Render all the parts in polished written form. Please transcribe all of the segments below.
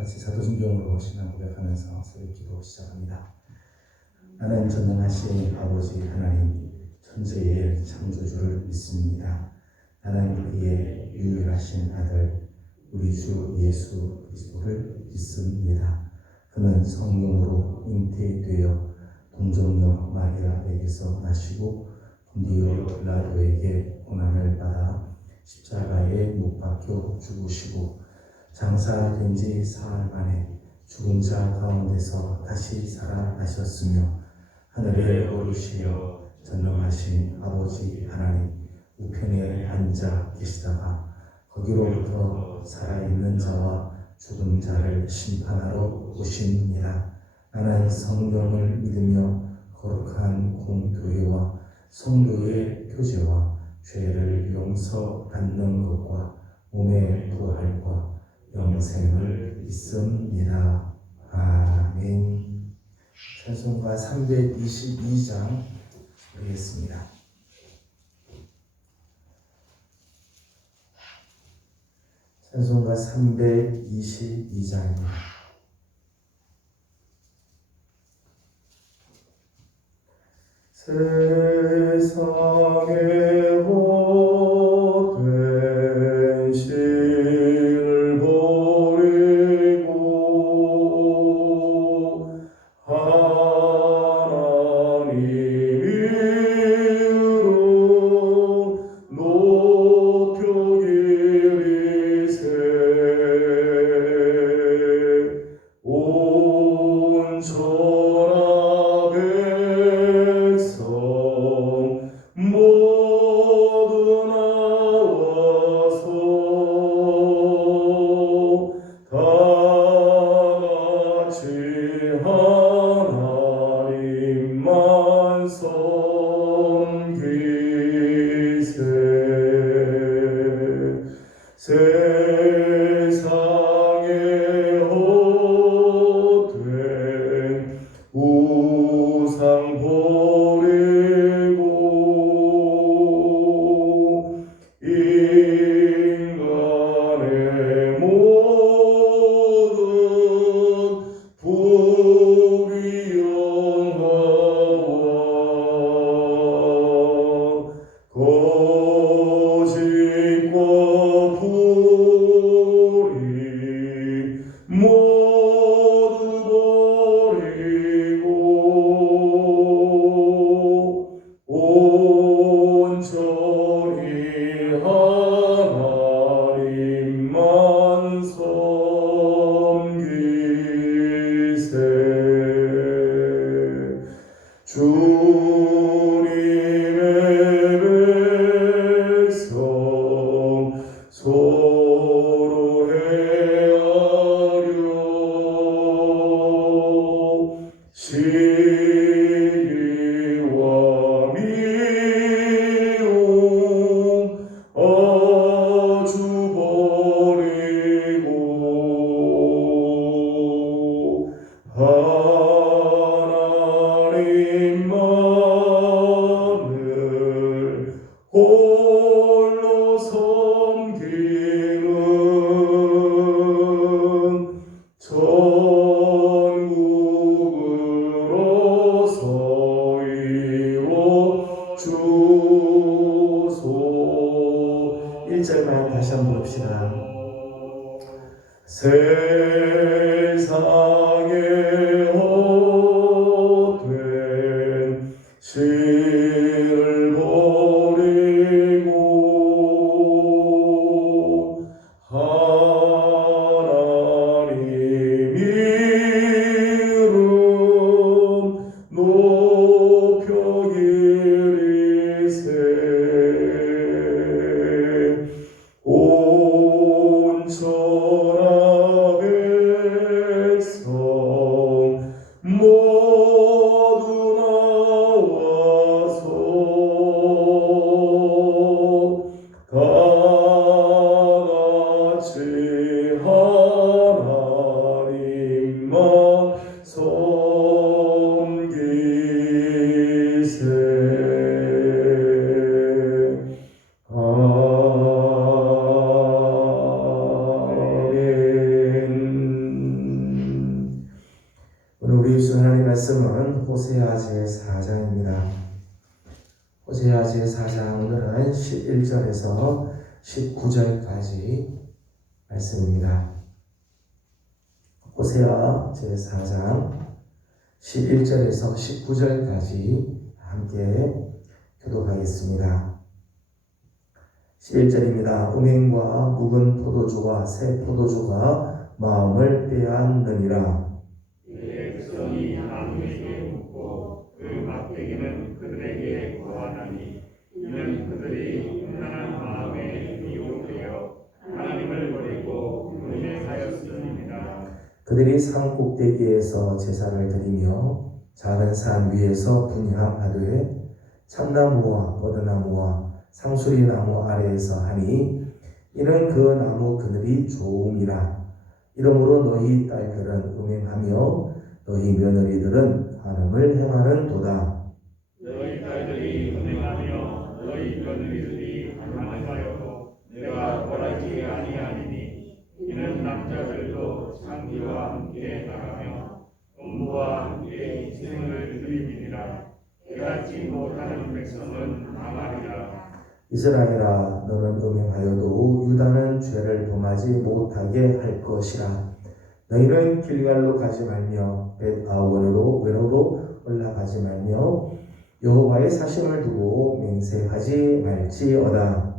같이 사도신경으로 신앙 고백하면서 새벽기도 시작합니다. 나는 전능하신 아버지 하나님 천지의 창조주를 믿습니다. 나는 그의 유일하신 아들 우리 주 예수 그리스도를 믿습니다. 그는 성령으로 잉태되어 동정녀 마리아에게서 나시고 본디오 빌라도에게 고난을 받아 십자가에 못 박혀 죽으시고 장사된 지 사흘 만에 죽은 자 가운데서 다시 살아나셨으며 하늘에 오르시어 전능하신 아버지 하나님 우편에 앉아 계시다가 거기로부터 살아있는 자와 죽은 자를 심판하러 오십니다. 나는 성령을 믿으며 거룩한 공교회와 성도의 교제와 죄를 용서받는 것과 몸의 부활과 영생을 믿습니다. 아멘. 찬송가 322장 드리겠습니다. 찬송가 322장입니다. 세상에 헛된 신을 버리고 하나님 이름 높여 기리세 온 천하 백성 모두 나와서 다 같이 하나님만 섬기세. 세상에 헛된 우상 버리고 인간의 모든 부귀영화와 거짓과 불의 모두 버리고 온전히 하나님만 섬기세. 주님의 백성 서로 헤아려 시기와 미움 아주 버리고 하나님만을 홀로 섬기는 전국으로서 이루어 주소. 1절만 다시 한번 봅시다. 세상에 헛된 신을 버리고 하나님 이름 높여 기리세 온 천하 백성 제4장 오늘은 11절에서 19절까지 말씀입니다. 보세요. 제4장 11절에서 19절까지 함께 교독하겠습니다. 11절입니다. 음행과 묵은 포도주와 새 포도주가 마음을 빼앗느니라. 이에 백성이 나무에게 묻고 그 막대기는 그들에게 거하나니 이는 그들이 음란한 마음에 미혹되어 하나님을 버리고 음행하였음이니라. 그들이 산 꼭대기에서 제사를 드리며 작은 산 위에서 분향하되 참나무와 버드나무와 상수리나무 아래에서 하니 이는 그 나무 그늘이 좋음이라. 이러므로 너희 딸들은 음행하며 너희 며느리들은 간음을 행하는도다. 너희 딸들이 음행하며 너희 며느리들이 간음하여도 내가 벌하지 아니하니니 이는 남자들도 장기와 함께 나가며 음부와 함께 희생을 드림이니라. 깨닫지 못하는 백성은 망하리라. 이스라엘아, 너는 음행하여도 유다는 죄를 범하지 못하게 할 것이라. 너희는 길갈로 가지 말며 벳아원으로 외로로 올라가지 말며 여호와의 사심을 두고 맹세하지 말지어다.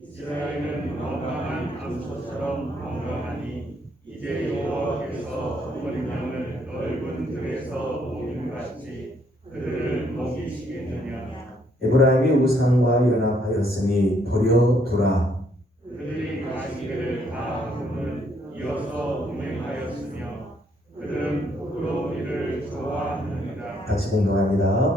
이스라엘은 건강한 암소처럼 건강하니 이제 여호와께서 어린 양을 넓은 들에서 먹임같이 그들을 먹이시겠느냐. 에브라임이 우상과 연합하였으니 버려두라. 그들이 가시기를 다 하고는 이어서 음행하였으며 그들은 부끄러우리를 좋아하느니라. 같이 공동합니다.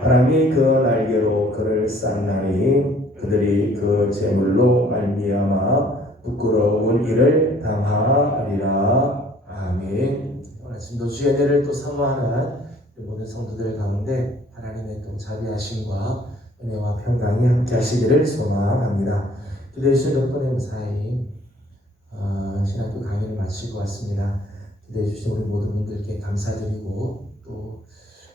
바람이 그 날개로 그를 쌌나니 그들이 그 제물로 말미암아 부끄러운 일을 당하리라. 아멘. 오늘 아침도 주의 은혜를 또 사모하는 모든 성도들 가운데 하나님의 또 자비하심과 은혜와 평강이 함께 하시기를 소망합니다. 기도해 주신 덕분에 무사히 신학교 강의를 마치고 왔습니다. 기도해 주신 우리 모든 분들께 감사드리고 또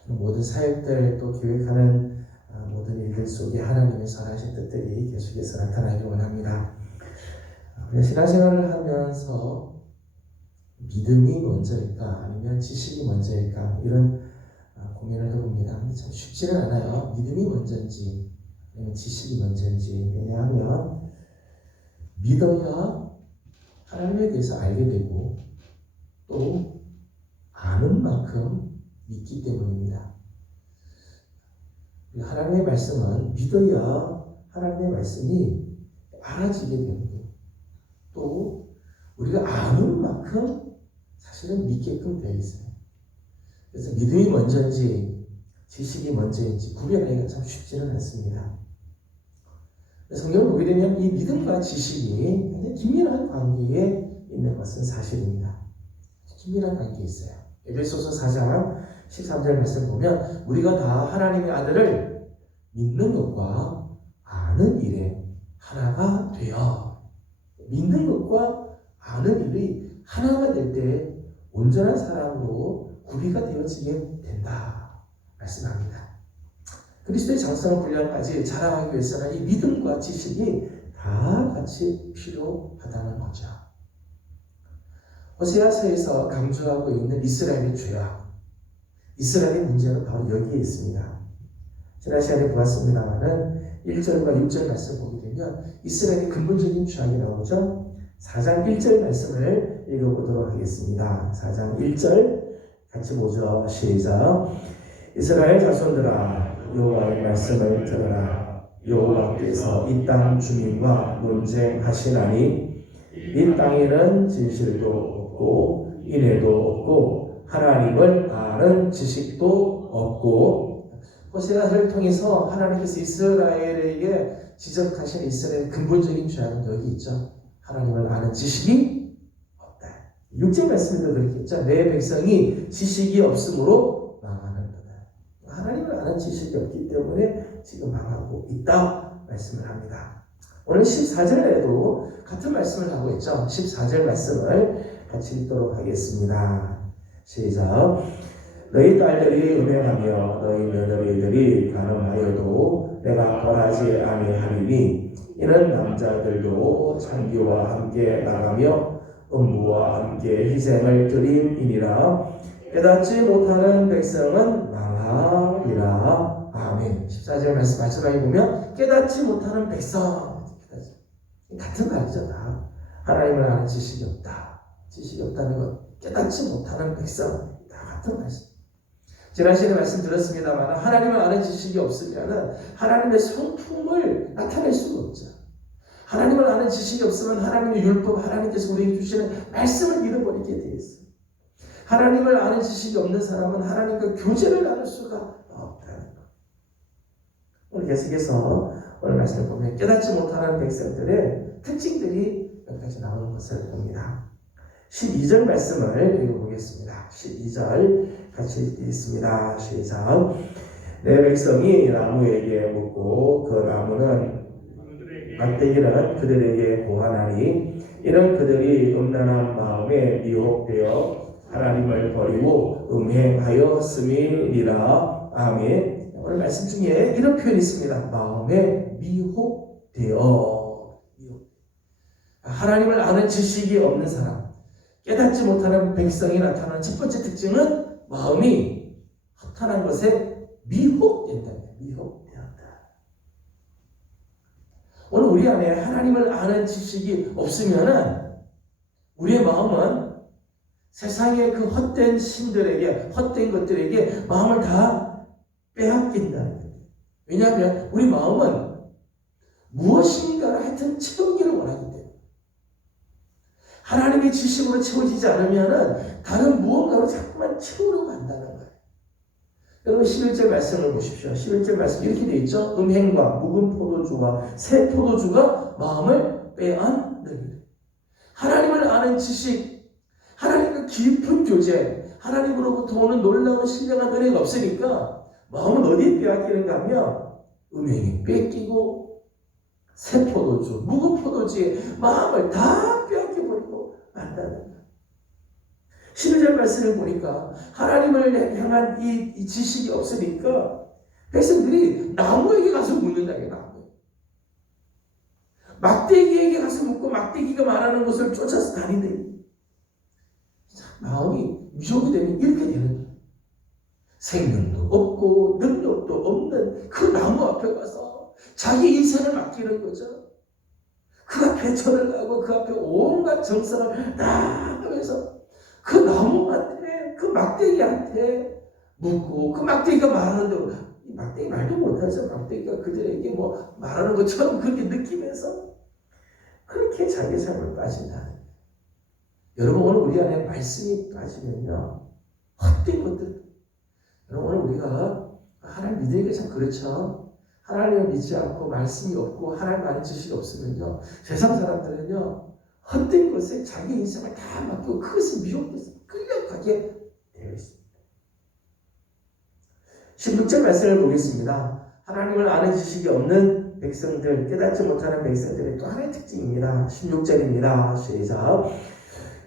모든 사역들 또 계획하는 모든 일들 속에 하나님의 선하신 뜻들이 계속해서 나타나기를 원합니다. 신앙생활을 하면서 믿음이 먼저일까 아니면 지식이 먼저일까 이런 고민을 해봅니다. 근데 참 쉽지는 않아요. 믿음이 먼저인지 아니면 지식이 먼저인지. 왜냐하면 믿어야 하나님에 대해서 알게 되고 또 아는 만큼 믿기 때문입니다. 하나님의 말씀은 믿어야 하나님의 말씀이 알아지게 되고 또 우리가 아는 만큼 사실은 믿게끔 되어 있어요. 그래서 믿음이 먼저인지 지식이 먼저인지 구별하기가 참 쉽지는 않습니다. 성경을 보게 되면 이 믿음과 지식이 굉장히 긴밀한 관계에 있는 것은 사실입니다. 긴밀한 관계에 있어요. 에베소서 4장 13절 말씀 보면 우리가 다 하나님의 아들을 믿는 것과 아는 일에 하나가 되어 믿는 것과 아는 일이 하나가 될 때 온전한 사람으로 구비가 되어지게 된다 말씀합니다. 그리스도의 장성한 분량까지 자랑하기 위해서는 이 믿음과 지식이 다 같이 필요하다는 거죠. 호세아서에서 강조하고 있는 이스라엘의 죄악, 이스라엘의 문제는 바로 여기에 있습니다. 지난 시간에 보았습니다만은 1절과 6절 말씀 보게 되면 이스라엘의 근본적인 죄악이 나오죠. 4장 1절 말씀을 읽어보도록 하겠습니다. 4장 1절 같이 보죠. 시작. 이스라엘 자손들아 여호와의 말씀을 들으라. 여호와께서 이 땅 주민과 논쟁하시나니 이 땅에는 진실도 없고 인애도 없고 하나님을 아는 지식도 없고. 호세아를 통해서 하나님께서 이스라엘에게 지적하신 이스라엘의 근본적인 죄악은 여기 있죠. 하나님을 아는 지식이 없다. 6절 말씀에도 그렇겠죠. 내 백성이 지식이 없으므로 망하는도다. 하나님을 아는 지식이 없기 때문에 지금 망하고 있다 말씀을 합니다. 오늘 14절에도 같은 말씀을 하고 있죠. 14절 말씀을 같이 읽도록 하겠습니다. 시작. 너희 딸들이 음행하며 너희 며느리들이 간음하여도 내가 벌하지 아니하리니 이는 남자들도 창기와 함께 나가며 음부와 함께 희생을 드림이니라. 깨닫지 못하는 백성은 망하리라. 아멘. 14절 말씀 마지막에 보면 깨닫지 못하는 백성, 같은 말이죠. 다 하나님을 아는 지식이 없다. 지식이 없다는 것, 깨닫지 못하는 백성, 다 같은 말씀. 지난 시간에 말씀드렸습니다만 하나님을 아는 지식이 없으면 하나님의 성품을 나타낼 수가 없죠. 하나님을 아는 지식이 없으면 하나님의 율법, 하나님께서 우리에게 주시는 말씀을 잃어버리게 되어 있어요. 하나님을 아는 지식이 없는 사람은 하나님과 교제를 나눌 수가 없다는 것. 오늘 계속해서 오늘 말씀을 보면 깨닫지 못하는 백성들의 특징들이 여기까지 나오는 것을 봅니다. 12절 말씀을 읽어보겠습니다. 12절 같이 읽겠습니다. 시작. 내 백성이 나무에게 묻고 그 나무는 막대기는 그들에게 고하나니 이는 그들이 음란한 마음에 미혹되어 하나님을 버리고 음행하였음이니라. 아멘. 오늘 말씀 중에 이런 표현이 있습니다. 마음에 미혹되어. 하나님을 아는 지식이 없는 사람, 깨닫지 못하는 백성이 나타나는 첫 번째 특징은 마음이 허탄한 것에 미혹된다. 미혹되었다. 오늘 우리 안에 하나님을 아는 지식이 없으면은 우리의 마음은 세상의 그 헛된 신들에게, 헛된 것들에게 마음을 다 빼앗긴다는 거예요. 왜냐하면 우리 마음은 무엇인가를 하여튼 채우기를 원하기 때문에 하나님의 지식으로 채워지지 않으면 다른 무언가로 자꾸만 채우려고 한다는 거예요. 여러분 11절 말씀을 보십시오. 11절 말씀 이렇게 되어 있죠. 음행과 묵은 포도주와 새 포도주가 마음을 빼앗느니라. 하나님을 아는 지식, 하나님과 깊은 교제, 하나님으로부터 오는 놀라운 신령한 은혜가 없으니까 마음은 어디에 빼앗기는가 하면 음행이 뺏기고 새 포도주, 묵은 포도주에 마음을 다 빼앗겨버리고 만다는 거예요. 11절 말씀을 보니까 하나님을 향한 이 지식이 없으니까 백성들이 나무에게 가서 묻는다. 나무. 막대기에게 가서 묻고 막대기가 말하는 것을 쫓아서 다니는데 마음이 미혹이 되면 이렇게 되는 거예요. 생명도 없고 능력도 없는 그 나무 앞에 가서 자기 인생을 맡기는 거죠. 그 앞에 절을 하고 그 앞에 온갖 정성을 다 하면서 그 나무한테, 그 막대기한테 묻고 그 막대기가 말하는데 막대기 말도 못하죠. 막대기가 그들에게 뭐 말하는 것처럼 그렇게 느끼면서 그렇게 자기 삶을 빠진다. 여러분 오늘 우리 안에 말씀이 빠지면요 헛된 것들. 여러분 오늘 우리가 하나님 믿으니까 참 그렇죠. 하나님을 믿지 않고 말씀이 없고 하나님 아는 지식이 없으면요 세상 사람들은요 헛된 것에 자기 인생을 다 맡기고 그것에 미혹돼서 끌려가게 되어 있습니다. 16절 말씀을 보겠습니다. 하나님을 아는 지식이 없는 백성들, 깨닫지 못하는 백성들의 또 하나의 특징입니다. 16절입니다. 시작.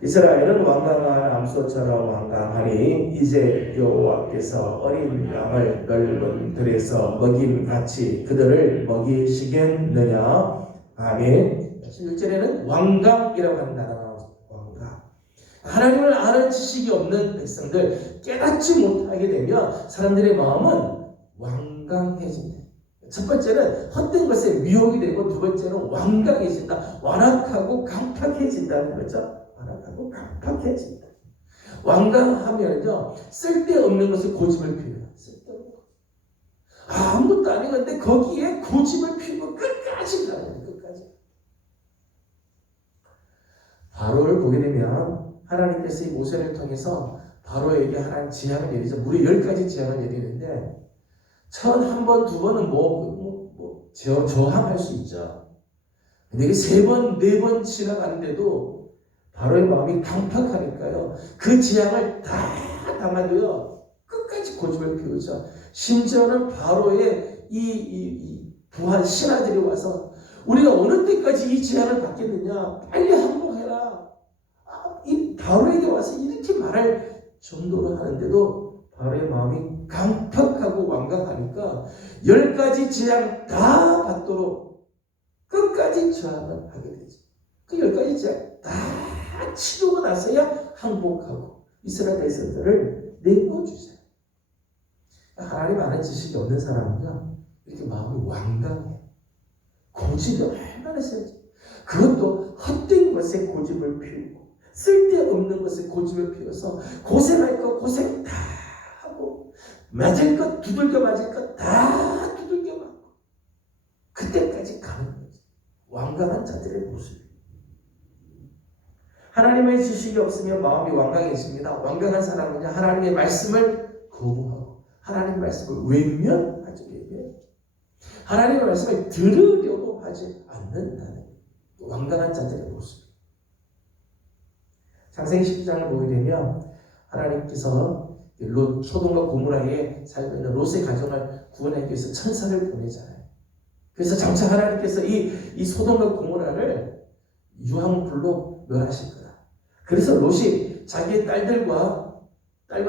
이스라엘은 완강한 암소처럼 완강하니 이제 여호와께서 어린 양을 넓은 들에서 먹임같이 그들을 먹이시겠느냐. 아멘. 16절에는 왕강이라고 하는 단어가 나옵니다. 왕강. 하나님을 아는 지식이 없는 백성들, 깨닫지 못하게 되면 사람들의 마음은 완강해진다. 첫 번째는 헛된 것에 미혹이 되고 두 번째는 완강해진다. 완악하고 강팍해진다는 거죠. 완악하고 강팍해진다. 완강하면요 쓸데없는 것을 고집을 피워요. 쓸데없는 것. 아무것도 아닌 건데 거기에 고집을 피우고 끝까지 가요. 끝까지. 바로를 보게 되면 하나님께서 이 모세를 통해서 바로에게 하나님 지향을 내리죠. 무려 10가지 지향을 내리는데 한 번, 두 번은 저항할 수 있죠. 근데 이게 3번, 4번 지나가는데도 바로의 마음이 강팍하니까요. 그 지향을 다 담아도요. 끝까지 고집을 피우죠. 심지어는 바로의 이 부한 신하들이 와서 우리가 어느 때까지 이 지향을 받겠느냐. 빨리 항복해라. 이 바로에게 와서 이렇게 말할 정도로 하는데도 바로의 마음이 강팍하고 완강하니까 10가지 재앙 다 받도록 끝까지 저항을 하게 되죠. 그 10가지 재앙 다 치르고 나서야 항복하고 이스라엘 백성들을 내어주세요. 하나님 아는 지식이 없는 사람은요, 이렇게 마음이 완강해. 고집이 얼마나 세지. 그것도 헛된 것에 고집을 피우고 쓸데없는 것에 고집을 피워서 고생할 거 고생 다 하고 맞을 것 두들겨 맞을 것 다 두들겨 맞고 그때까지 가는 거지. 완강한 자들의 모습. 하나님의 지식이 없으면 마음이 완강해집니다. 완강한 사람은요, 하나님의 말씀을 거부하고 하나님의 말씀을 외면하죠. 하나님의 말씀을 들으려고 하지 않는다는 완강한 자들의 모습. 창세기 12장을 보게 되면 하나님께서 소돔과 고모라에 살고 있는 롯의 가정을 구원하기 위해서 천사를 보내잖아요. 그래서 장차 하나님께서 이 소돔과 고모라를 유황불로 멸하실 거다. 그래서 롯이 자기의 딸과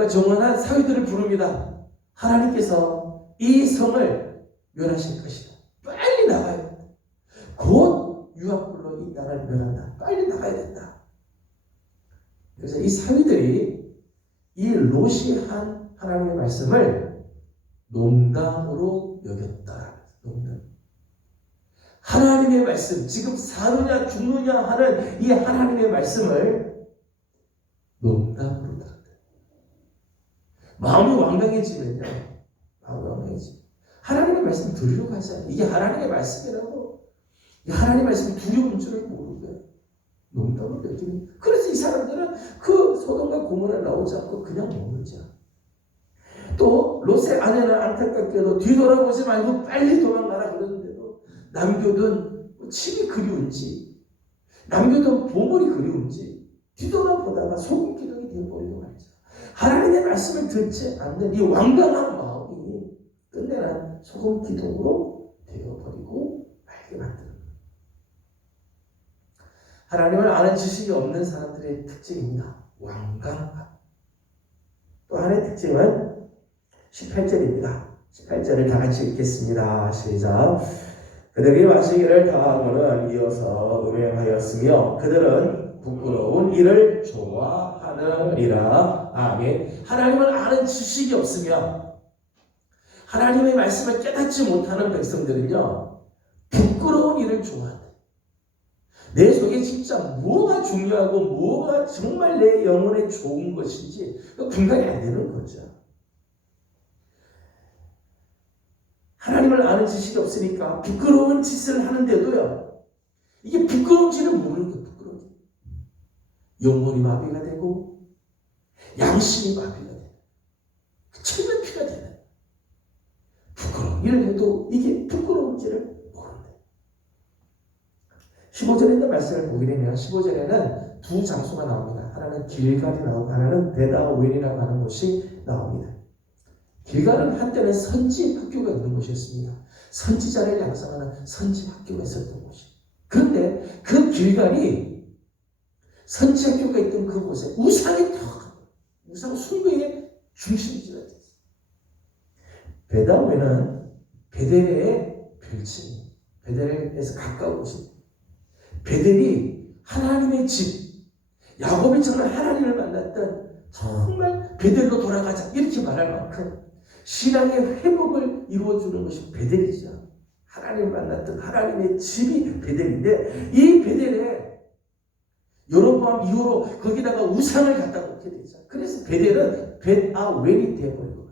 정원한 사위들을 부릅니다. 하나님께서 이 성을 멸하실 것이다. 빨리 나가야 된다. 곧 유황불로 이 땅을 멸한다. 빨리 나가야 된다. 그래서 이 사위들이 이 롯이 한 하나님의 말씀을 농담으로 여겼다. 농담. 하나님의 말씀, 지금 사느냐 죽느냐 하는 이 하나님의 말씀을 농담으로 들었다. 마음이 완강해지면요, 하나님의 말씀 들으려고 하지 않아요. 이게 하나님의 말씀이라고. 하나님의 말씀이 두려운 줄을 모르고 농담을 여기는. 그래서 이 사람들은 그 소돔과 고모라 나오지 않고 그냥 먹는지. 또 롯의 아내는 안타깝게도 뒤돌아보지 말고 빨리 도망가라 그러는데도 남교든 집이 그리운지, 남교든 보물이 그리운지 뒤돌아보다가 소금 기둥이 되어버리고 말이죠. 하나님의 말씀을 듣지 않는 이 완강한 마음이 끝내는 소금 기둥으로 되어버리고 말게 만드는 거예요. 하나님을 아는 지식이 없는 사람들의 특징입니다. 완강함. 또 하나의 특징은 18절입니다. 18절을 다 같이 읽겠습니다. 시작. 그들이 마시기를 다하고는 이어서 음행하였으며 그들은 부끄러운 일을 좋아하느니라. 아멘. 하나님을 아는 지식이 없으면 하나님의 말씀을 깨닫지 못하는 백성들은요, 부끄러운 일을 좋아한다. 내 속에 진짜 뭐가 중요하고 뭐가 정말 내 영혼에 좋은 것인지 분간이 안 되는 거죠. 하나님을 아는 지식이 없으니까 부끄러운 짓을 하는데도요, 이게 부끄러운지를 모르는 거예요. 부끄러운 지. 영혼이 마비가 되고 양심이 마비가 되고 철면피가 되는 부끄러운 일을 해도 이게 부끄러운지를 15절에 있는 말씀을 보게 되면 15절에는 두 장소가 나옵니다. 하나는 길갈이 나오고 하나는 베다웬이라고 하는 곳이 나옵니다. 길갈은 한때는 선지 학교가 있는 곳이었습니다. 선지자를 양성하는 선지 학교가 있었던 곳이. 그런데 그 길갈이 선지 학교가 있던 그곳에 우상 숭배의 중심지가 됐어요. 베다웬은 베델의 별칭, 베델에서 가까운 곳입니다. 베델이 하나님의 집, 야곱이 정말 하나님을 만났던 정말 베델로 돌아가자 이렇게 말할 만큼 신앙의 회복을 이루어주는 것이 베델이죠. 하나님을 만났던 하나님의 집이 베델인데 이 베델에 여로보암 이후로 거기다가 우상을 갖다 놓게 되죠. 그래서 베델은 벳아웬이 되어버리고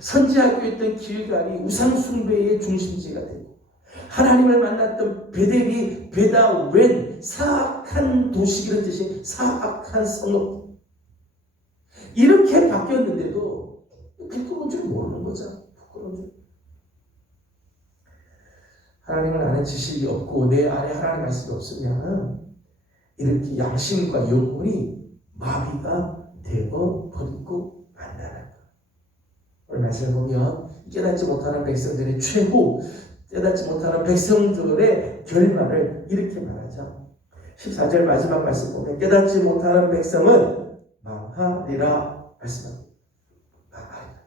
선지학교에 있던 길갈이 우상 숭배의 중심지가 되고 하나님을 만났던 베델이 베다웬, 사악한 도시 이런 뜻이 사악한 성읍 이렇게 바뀌었는데도 부끄러운 줄 모르는 거죠. 부끄러운 줄. 하나님을 아는 지식이 없고 내 안에 하나님 말씀이 없으면 이렇게 양심과 영혼이 마비가 되어버리고 만나는 거예요. 오늘 말씀을 보면 깨닫지 못하는 백성들의 최후, 깨닫지 못하는 백성들의 결말을 이렇게 말하죠. 14절 마지막 말씀 보면 깨닫지 못하는 백성은 망하리라 말씀합니다.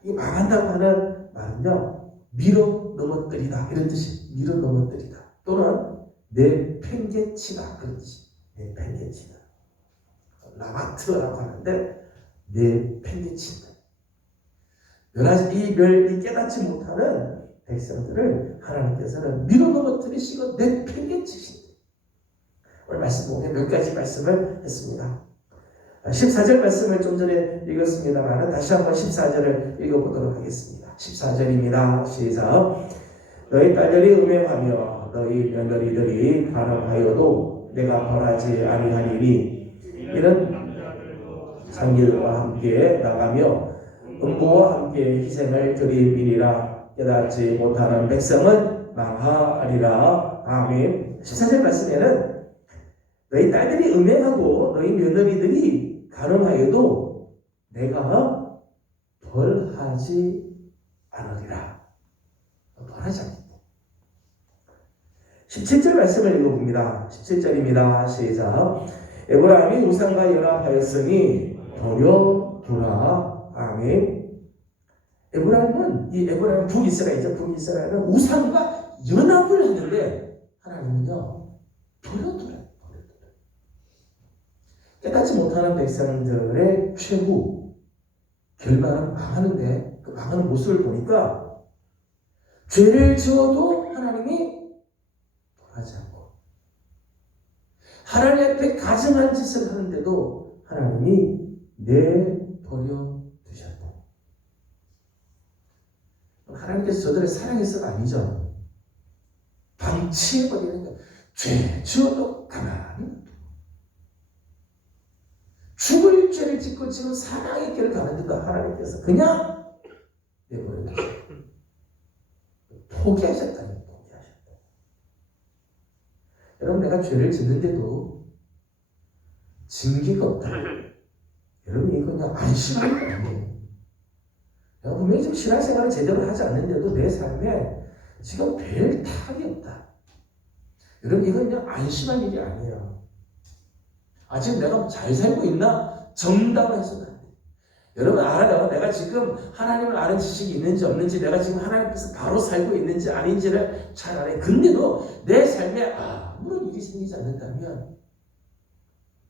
이 망한다고 하는 말은요, 밀어 넘어뜨리다 이런 뜻이 밀어 넘어뜨리다 또는 내팽개치다 그런 뜻이 내팽개치다. 라마트라고 하는데 내팽개친다. 이 깨닫지 못하는 백성들을 하나님께서는 밀어 넘어뜨리시고 내팽개치신다. 오늘 말씀 보면 몇 가지 말씀을 했습니다. 14절 말씀을 좀 전에 읽었습니다만 다시 한번 14절을 읽어보도록 하겠습니다. 14절입니다. 시작. 너희 딸들이 음행하며 너희 며느리들이 간음하여도 내가 벌하지 아니하리니 이는 상길과 함께 나가며 음부와 함께 희생을 드림이니라. 깨닫지 못하는 백성은 망하리라. 아멘. 14절 말씀에는 너희 딸들이 음행하고 너희 며느리들이 간음하여도 내가 벌하지 않으리라. 벌하지 않겠다. 17절 말씀을 읽어봅니다. 17절입니다. 시작. 에브라임이 우상과 연합하였으니 버려두라. 아멘. 에브라임은 북이스라엘이죠. 북이스라엘은 우상과 연합을 했는데 하나님은요 버려두라. 깨닫지 못하는 백성들의 최후 결말은 망하는데 그 망하는 모습을 보니까 죄를 지어도 하나님이 벌하지 않고 하나님 앞에 가증한 짓을 하는데도 하나님이 내버려 두셨다. 하나님께서 저들을 사랑해서가 아니죠. 방치해버리는 거예요. 죄 지어도 가만히 죽을 죄를 짓고 지금 사랑의 길을 가는데도 하나님께서 그냥 내버려 두셨다. 포기하셨다니 포기하셨다. 여러분 내가 죄를 짓는데도 징계가 없다. 여러분 이거 그냥 안심하는 거 아니에요. 내가 분명히 지금 신앙생활을 제대로 하지 않는데도 내 삶에 지금 별 타락이 없다. 여러분 이건 그냥 안심할 일이 아니에요. 지금 내가 잘 살고 있나? 정답을 해서는 안 돼. 여러분 알아요. 내가 지금 하나님을 아는 지식이 있는지 없는지 내가 지금 하나님께서 바로 살고 있는지 아닌지를 잘 알아요. 근데도 내 삶에 아무런 일이 생기지 않는다면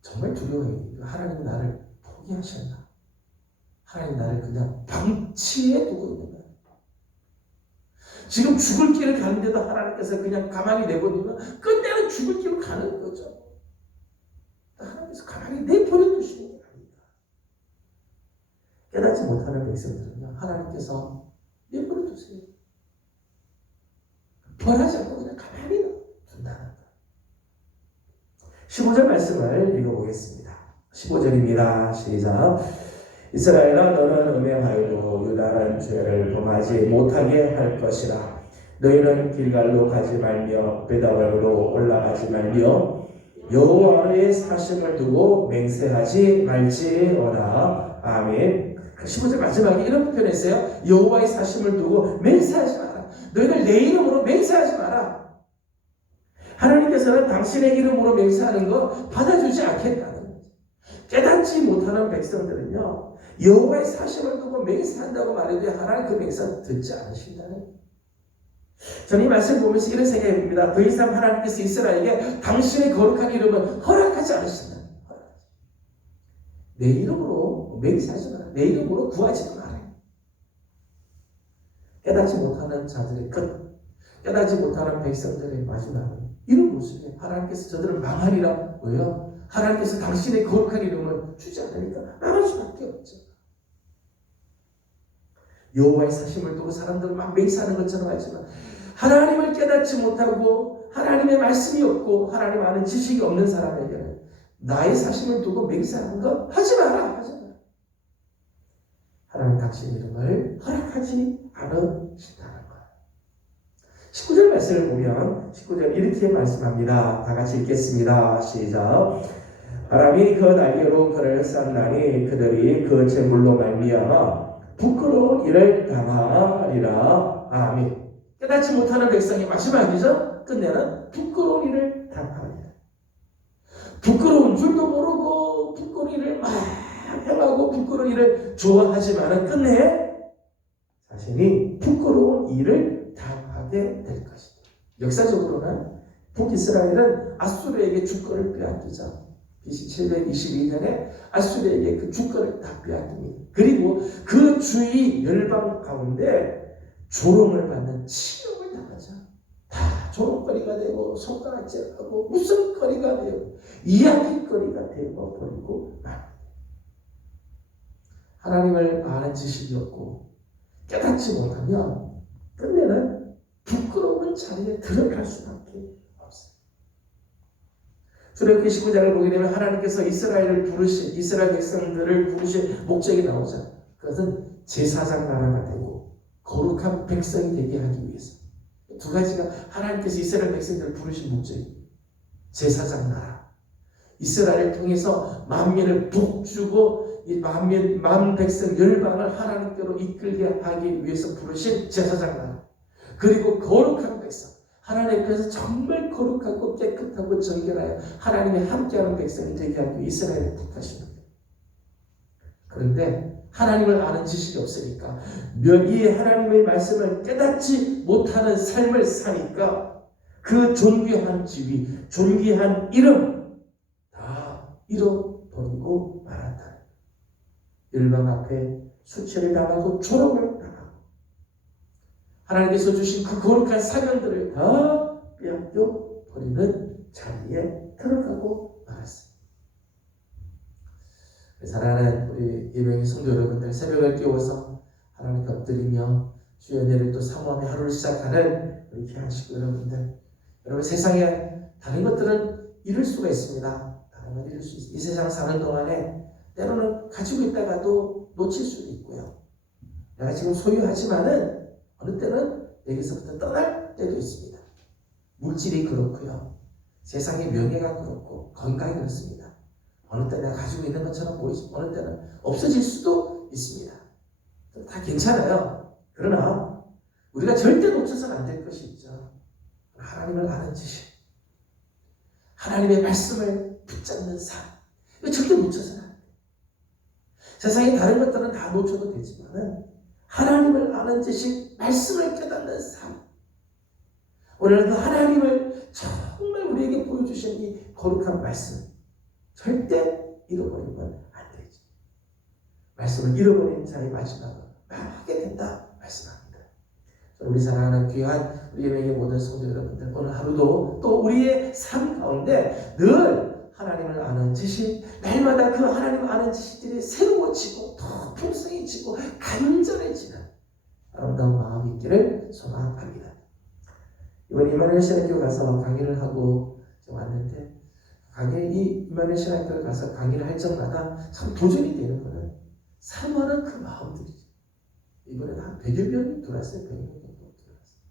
정말 두려워해요. 하나님이 나를 포기하셨나? 하나님 나를 그냥 방치해 두고 있는 거예요. 지금 죽을 길을 가는데도 하나님께서 그냥 가만히 내버리면 끝내는 죽을 길을 가는 거죠. 하나님께서 가만히 내버려 두시는 게 아닙니다. 깨닫지 못하는 백성들은요, 하나님께서 내버려 두세요. 벌하지 않고 그냥 가만히 둔다는 거예요. 15절 말씀을 읽어보겠습니다. 15절입니다. 시작. 이스라엘아 너는 음행하여도 유다는 죄를 범하지 못하게 할 것이라. 너희는 길갈로 가지 말며 베다바로 올라가지 말며 여호와의 사심을 두고 맹세하지 말지어다. 아멘. 15절 마지막에 이런 표현했어요. 여호와의 사심을 두고 맹세하지 마라. 너희들 내 이름으로 맹세하지 마라. 하나님께서는 당신의 이름으로 맹세하는 거 받아주지 않겠다는 거죠. 깨닫지 못하는 백성들은요, 여호와의 사심을 두고 맹세한다고 말해도 하나님 그 맹세 듣지 않으신다는 거예요. 저는 이 말씀 보면서 이런 생각이 듭니다. 더 이상 하나님께서 이스라엘에게 당신의 거룩한 이름은 허락하지 않으신다. 내 이름으로 맹세하지 마라. 내 이름으로 구하지도 마라. 깨닫지 못하는 자들의 끝, 깨닫지 못하는 백성들의 마지막은 이런 모습에 하나님께서 저들을 망하리라. 왜요? 하나님께서 당신의 거룩한 이름을 주지 않으니까 망할 수밖에 없죠. 여호와의 사심을 두고 사람들은 막 맹세하는 것처럼 하지만 하나님을 깨닫지 못하고 하나님의 말씀이 없고 하나님 아는 지식이 없는 사람에게는 나의 사심을 두고 맹세하는 거 하지 마라. 하지 마라. 하나님 당신 이름을 허락하지 않으신다는 거예요. 19절 말씀을 보면 19절 이렇게 말씀합니다. 다 같이 읽겠습니다. 시작. 바람이 그 날개로 그를 쌌나니 그들이 그 재물로 말미암아 부끄러운 일을 당하리라. 아멘. 깨닫지 못하는 백성이 마지막이죠. 끝내는 부끄러운 일을 당하리라. 부끄러운 줄도 모르고 부끄러운 일을 막 행하고 부끄러운 일을 좋아하지만은 끝내 자신이 부끄러운 일을 당하게 될 것이다. 역사적으로는 북이스라엘은 아수르에게 주권을 빼앗기죠. BC 722년에 아수르에게 그 주권을 다 빼앗깁니다. 그리고 그 주위 열방 가운데 조롱을 받는 치욕을 당하죠. 다 조롱거리가 되고 손가락질하고 웃음거리가 되고 이야기거리가 되고 버리고 말. 하나님을 아는 지식이 없고 깨닫지 못하면 끝내는 부끄러운 자리에 들어갈 수밖에 없어요. 출애굽기 19장을 보게 되면 하나님께서 이스라엘 백성들을 부르신 목적이 나오죠. 그것은 제사장 나라가 되고 거룩한 백성이 되게 하기 위해서. 두 가지가 하나님께서 이스라엘 백성들을 부르신 목적이 제사장 나라. 이스라엘을 통해서 만민을 복주고 이 만 백성 열방을 하나님께로 이끌게 하기 위해서 부르신 제사장 나라. 그리고 거룩한 백성. 하나님께서 정말 거룩하고 깨끗하고 정결하여 하나님의 함께하는 백성이 되게 하기 위해 이스라엘을 택하신 겁니다. 그런데 하나님을 아는 지식이 없으니까 이 하나님의 말씀을 깨닫지 못하는 삶을 사니까 그 존귀한 지위, 존귀한 이름 다 잃어버리고 말았다. 열방 앞에 수치를 당하고 조롱을 당하고 하나님께서 주신 그 거룩한 사명들을 다 빼앗겨 버리는 자리에 들어가고 말았습니다. 사랑하는 우리 예배의 성도 여러분들, 새벽을 깨워서 하나님께 엎드리며 주의 은혜를 또 사모하며 하루를 시작하는 우리 귀한 식구 여러분들, 여러분 세상에 다른 것들은 잃을 수가 있습니다. 다른 건 잃을 수 있습니다. 이 세상 사는 동안에 때로는 가지고 있다가도 놓칠 수도 있고요. 내가 지금 소유하지만은 어느 때는 여기서부터 떠날 때도 있습니다. 물질이 그렇고요. 세상의 명예가 그렇고 건강이 그렇습니다. 어느 때 내가 가지고 있는 것처럼 보이지 어느 때는 없어질 수도 있습니다. 다 괜찮아요. 그러나 우리가 절대 놓쳐서는 안 될 것이 있죠. 하나님을 아는 지식, 하나님의 말씀을 붙잡는 삶. 이거 절대 놓쳐서는 안 돼요. 세상의 다른 것들은 다 놓쳐도 되지만은 하나님을 아는 지식, 말씀을 깨닫는 삶. 오늘 그 하나님을 정말 우리에게 보여주신 이 거룩한 말씀 절대 잃어버리면 안 되지. 말씀을 잃어버린 자의 마지막은 망하게 된다 말씀합니다. 우리 사랑하는 귀한 우리 예배의 모든 성도 여러분들, 오늘 하루도 또 우리의 삶 가운데 늘 하나님을 아는 지식, 날마다 그 하나님을 아는 지식들이 새로워지고 더 풍성해지고 간절해지는 아름다운 마음이 있기를 소망합니다. 이번 이마누엘 신학교 가서 강의를 하고 왔는데, 이 이마누엘 신학교를 가서 강의를 할 적마다 참 도전이 되는 거는 사모하는 그 마음들이죠. 이번에는 한 100여 명이 들어왔어요. 100여 명 정도 들어왔어요.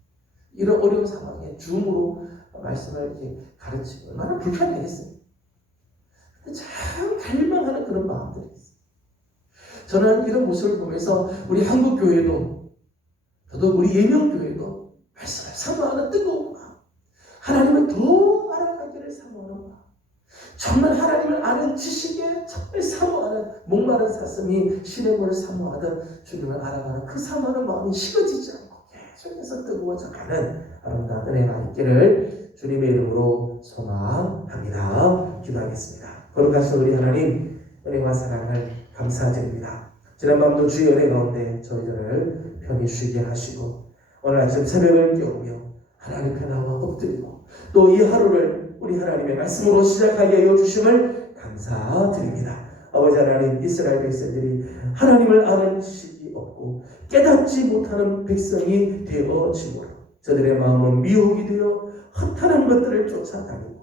이런 어려운 상황에 줌으로 말씀을 이렇게 가르치고 얼마나 불편했어요. 참 갈망하는 그런 마음들이 있어요. 저는 이런 모습을 보면서 우리 한국교회도, 저도 우리 예명교회도 말씀을 사모하는 뜨거운 마음, 하나님을 더 알아가기를 사모하는 마음, 정말 하나님을 아는 지식에 정말 사모하는 목마른 사슴이 신의 물을 사모하듯 주님을 알아가는 그 사모하는 마음이 식어지지 않고 계속해서 뜨거워져 가는 아름다운 은혜가 있기를 주님의 이름으로 소망합니다. 기도하겠습니다. 거룩하신 우리 하나님, 은혜와 사랑을 감사드립니다. 지난밤도 주의 은혜 가운데 저희들을 편히 쉬게 하시고 오늘 아침 새벽을 깨우며 하나님 앞에 나와 엎드리고 또 이 하루를 우리 하나님의 말씀으로 시작하게 하여 주심을 감사드립니다. 아버지 하나님, 이스라엘 백성들이 하나님을 아는 지식이 없고 깨닫지 못하는 백성이 되어지므로 저들의 마음은 미혹이 되어 허탄한 것들을 쫓아다니고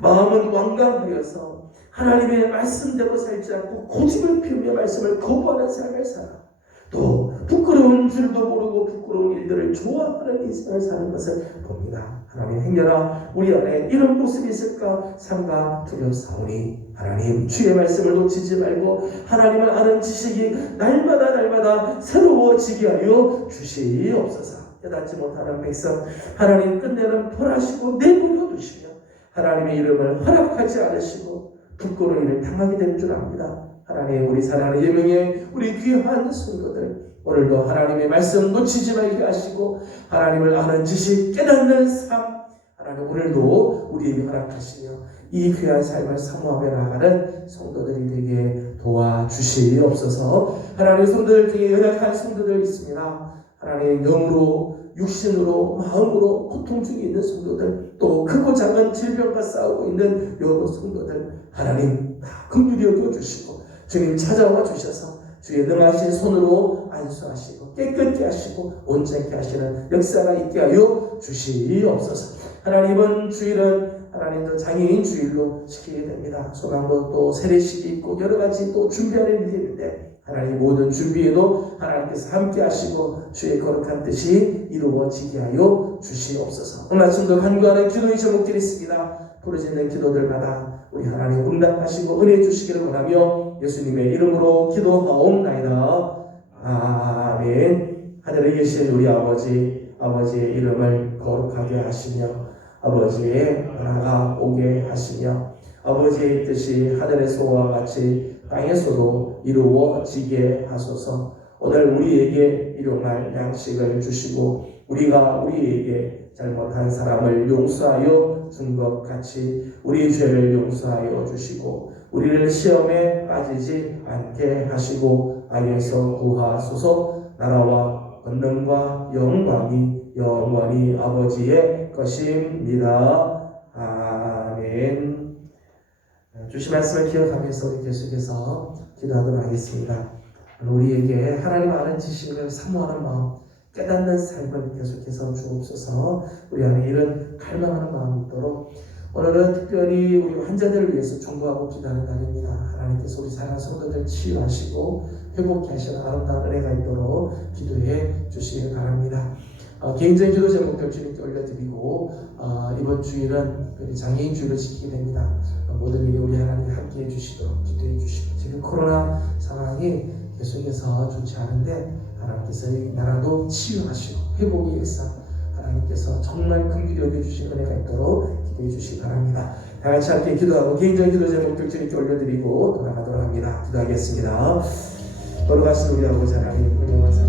마음은 완강하여서 하나님의 말씀대로 살지 않고 고집을 피우며 말씀을 거부하는 삶을 살아 또 부끄러운 줄도 모르고 부끄러운 일들을 좋아하는 인생을 사는 것을 봅니다. 하나님 행여나 우리 안에 이런 모습이 있을까 삼가 두렵사오니 하나님 주의 말씀을 놓치지 말고 하나님을 아는 지식이 날마다 새로워지게 하여 주시옵소서. 깨닫지 못하는 백성 하나님 끝내는 벌하시고 내버려 두시며 하나님의 이름을 허락하지 않으시고 부끄러운 일을 당하게 될 줄 압니다. 하나님 우리 사랑하는 예명의 우리 귀한 성도들 오늘도 하나님의 말씀 놓치지 말게 하시고 하나님을 아는 지식 깨닫는 삶 하나님 오늘도 우리에게 허락하시며 이 귀한 삶을 사모하며 나아가는 성도들이 되게 도와주시옵소서. 하나님 성도들 중에 연약한 성도들 있습니다. 하나님 영으로 육신으로 마음으로 고통 중에 있는 성도들 또 크고 작은 질병과 싸우고 있는 여러 성도들 하나님 다 긍휼히 여겨주시고 주님 찾아와 주셔서 주의 능하신 손으로 안수하시고 깨끗게 하시고 온전케 하시는 역사가 있게 하여 주시옵소서. 하나님 이번 주일은 하나님도 장애인 주일로 지키게 됩니다. 소망도 또 세례식이 있고 여러 가지 또 준비하는 일이 있는데 하나님 모든 준비에도 하나님께서 함께 하시고 주의 거룩한 뜻이 이루어지게 하여 주시옵소서. 오늘 아침도 간구하는 기도의 제목들이 있습니다. 부르짖는 기도들마다 우리 하나님 응답하시고 은혜 주시기를 원하며 예수님의 이름으로 기도하옵나이다. 아멘. 하늘에 계신 우리 아버지의 이름을 거룩하게 하시며 아버지의 나라가 오게 하시며 아버지의 뜻이 하늘에서와 같이 땅에서도 이루어지게 하소서. 오늘 우리에게 일용할 양식을 주시고 우리가 우리에게 잘못한 사람을 용서하여 준 것 같이 우리 죄를 용서하여 주시고 우리를 시험에 빠지지 않게 하시고 악에서 구하소서. 나라와 권능과 영광이 영원히 아버지의 것입니다. 아멘. 주신 말씀을 기억하면서 우리 계속해서 기도하도록 하겠습니다. 우리에게 하나님 아는 지식을 사모하는 마음, 깨닫는 삶을 계속해서 주옵소서. 우리 안에 이런 갈망하는 마음이 있도록 오늘은 특별히 우리 환자들을 위해서 중보하고 기도하는 날입니다. 하나님께서 우리 사랑하는 성도들 치유하시고 회복케 하시는 아름다운 은혜가 있도록 기도해 주시길 바랍니다. 개인적인 기도 제목들 주님께 올려드리고 이번 주일은 장애인 주일을 지키게 됩니다. 모든 일이 우리 하나님 함께 해주시도록 기도해 주시고 지금 코로나 상황이 계속해서 좋지 않은데 하나님께서 이 나라도 치유하시고 회복의 역사 하나님께서 정말 긍휼히 여겨주신 은혜가 있도록 기도해 주시기 바랍니다. 다 같이 함께 기도하고 개인적인 기도 제목들 주님께 올려드리고 돌아가도록 합니다. 기도하겠습니다. 거룩하신 우리 아버지 하나님 은혜와 사랑